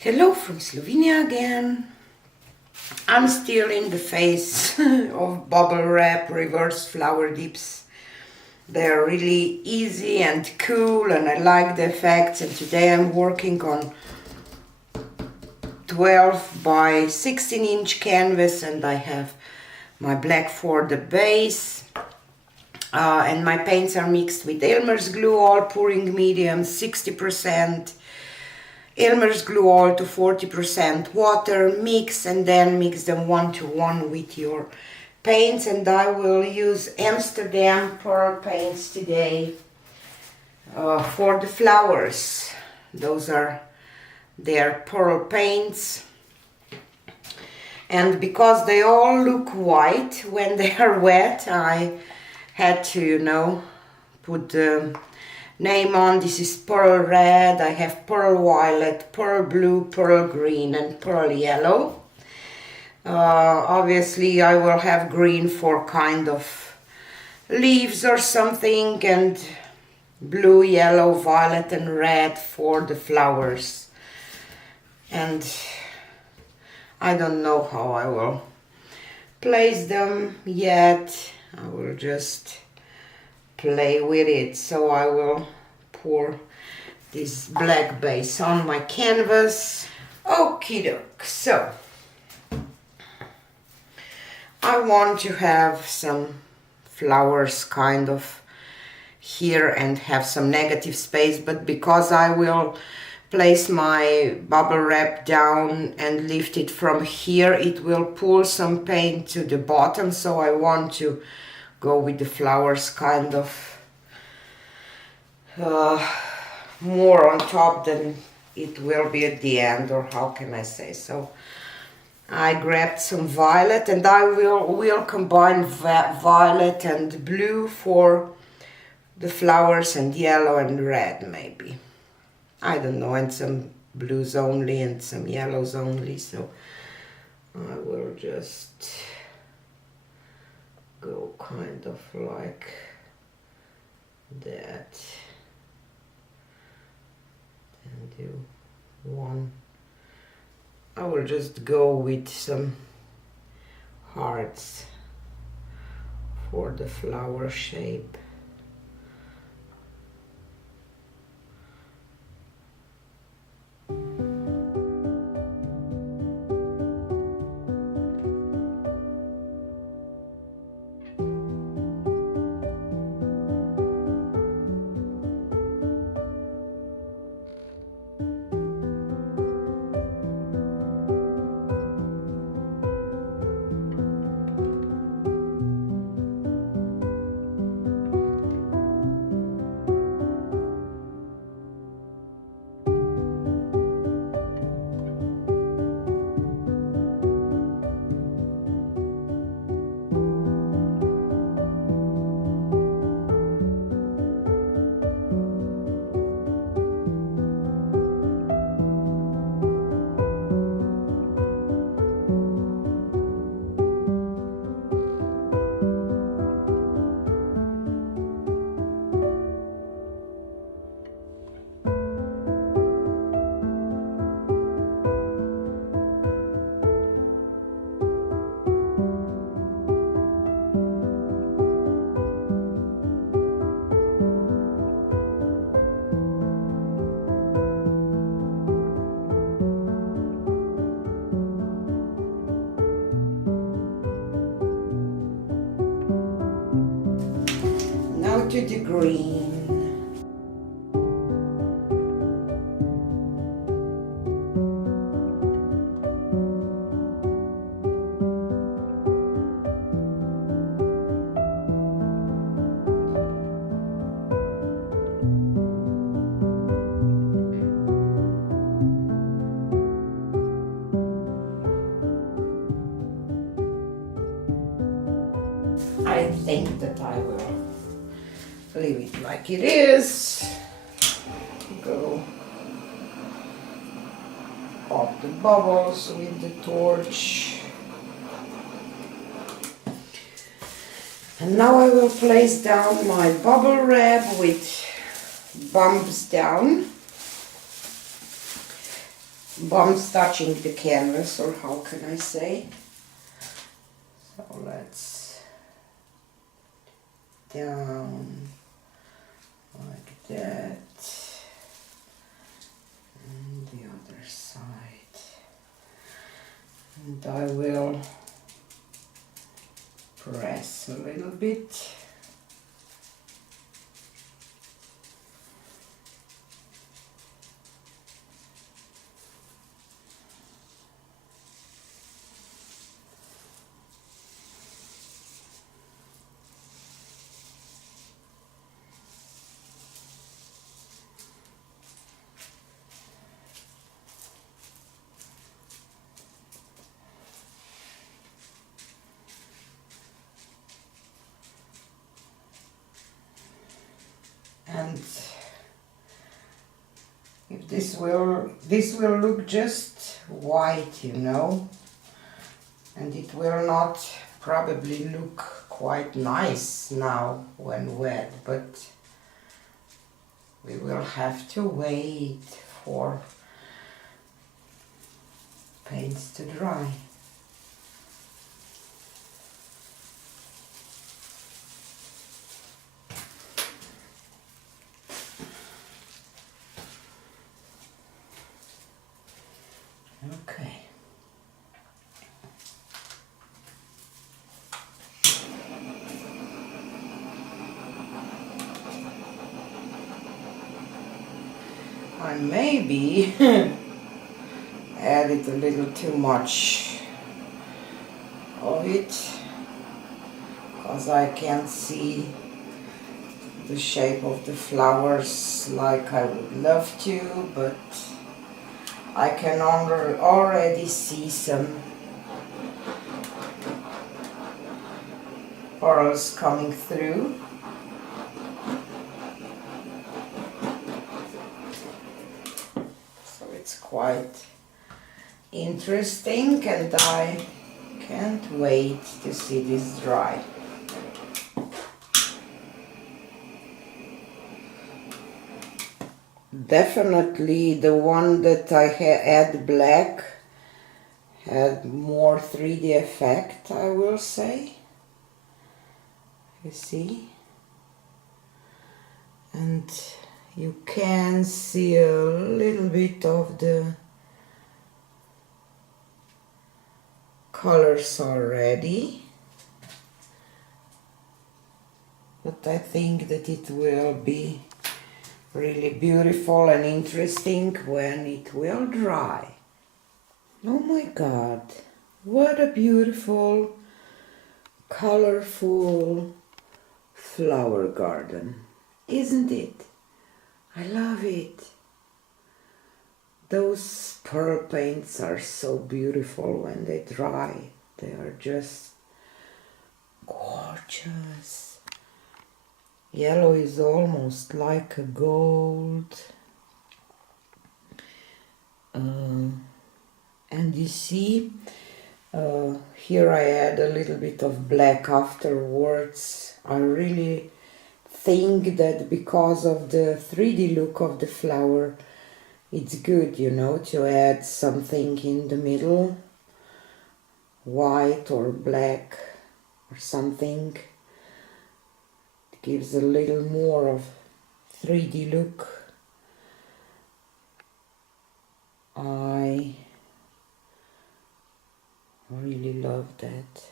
Hello from Slovenia again. I'm still in the phase of bubble wrap reverse flower dips. They're really easy and cool and I like the effects, and today I'm working on 12 by 16 inch canvas and I have my black for the base. And my paints are mixed with Elmer's glue, all pouring medium, 60%. Elmer's glue all to 40% water, mix and then mix them 1-to-1 with your paints. And I will use Amsterdam Pearl paints today for the flowers. Those are their pearl paints. And because they all look white when they are wet, I had to, put the name on. This is pearl red, I have pearl violet, pearl blue, pearl green and pearl yellow. Obviously I will have green for kind of leaves or something, and blue, yellow, violet and red for the flowers. And I don't know how I will place them yet. I will just play with it. So I will pour this black base on my canvas. Okie doke. So I want to have some flowers kind of here and have some negative space, but because I will place my bubble wrap down and lift it from here, it will pull some paint to the bottom, so I want to go with the flowers kind of more on top than it will be at the end, or how can I say. So I grabbed some violet and I will combine violet and blue for the flowers, and yellow and red maybe. I don't know, and some blues only and some yellows only. So I will just go kind of like that and do one. I will just go with some hearts for the flower shape. To the green. I think that I will leave it like it is. Go up the bubbles with the torch. And now I will place down my bubble wrap with bumps down. bumps touching the canvas, or how can I say. So let's down like that, and the other side, and I will press a little bit. And if this will look just white, you know, and it will not probably look quite nice now when wet, but we will have to wait for paints to dry. Okay. I maybe added a little too much of it, because I can't see the shape of the flowers like I would love to, but I can already see some pearls coming through. So it's quite interesting, and I can't wait to see this dry. Definitely the one that I had black had more 3D effect, I will say. You see? And you can see a little bit of the colors already. But I think that it will be really beautiful and interesting when it will dry. Oh my God, what a beautiful, colorful flower garden, isn't it? I love it. Those pearl paints are so beautiful when they dry. They are just gorgeous. Yellow is almost like a gold. And you see, here I add a little bit of black afterwards. I really think that because of the 3D look of the flower, it's good, you know, to add something in the middle, white or black or something. It gives a little more of 3D look. I really love that.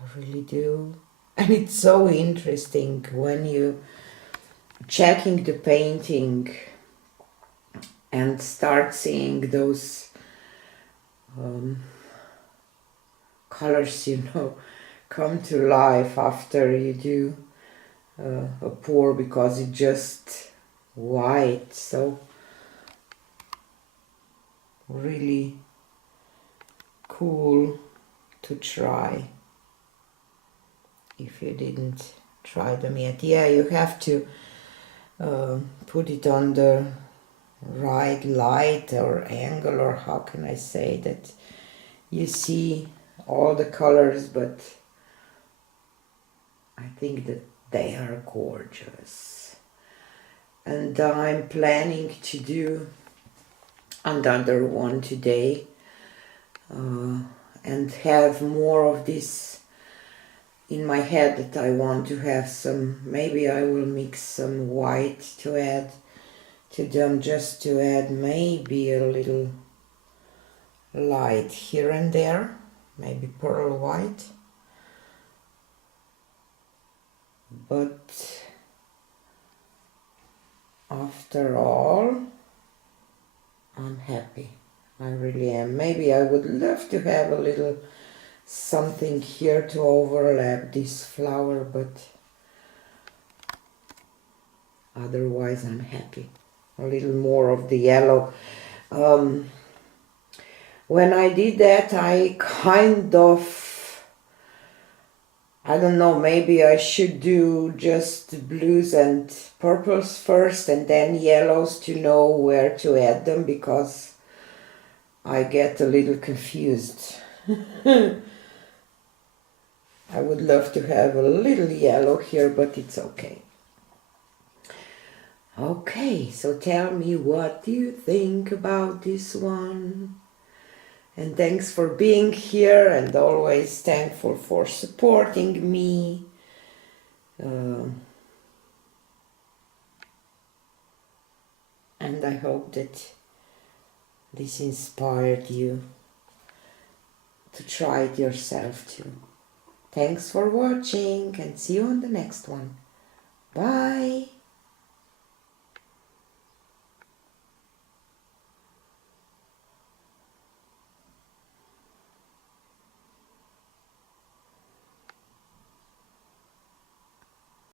I really do. And it's so interesting when you checking the painting and start seeing those colors, you know, come to life after you do a pour, because it's just white. So really cool to try if you didn't try them yet. Yeah, you have to put it on the right light or angle, or how can I say that you see all the colors, but I think that they are gorgeous. and I'm planning to do another one today, and have more of this in my head that I want to have some. Maybe I will mix some white to add to them, just to add maybe a little light here and there, maybe pearl white. But after all, I'm happy. I really am. Maybe I would love to have a little something here to overlap this flower, but otherwise I'm happy. A little more of the yellow. When I did that, I kind of, I don't know, maybe I should do just blues and purples first and then yellows to know where to add them, because I get a little confused. I would love to have a little yellow here, but it's okay. Okay, so tell me, what do you think about this one? And thanks for being here, and always thankful for supporting me. And I hope that this inspired you to try it yourself too. Thanks for watching, and see you on the next one. Bye!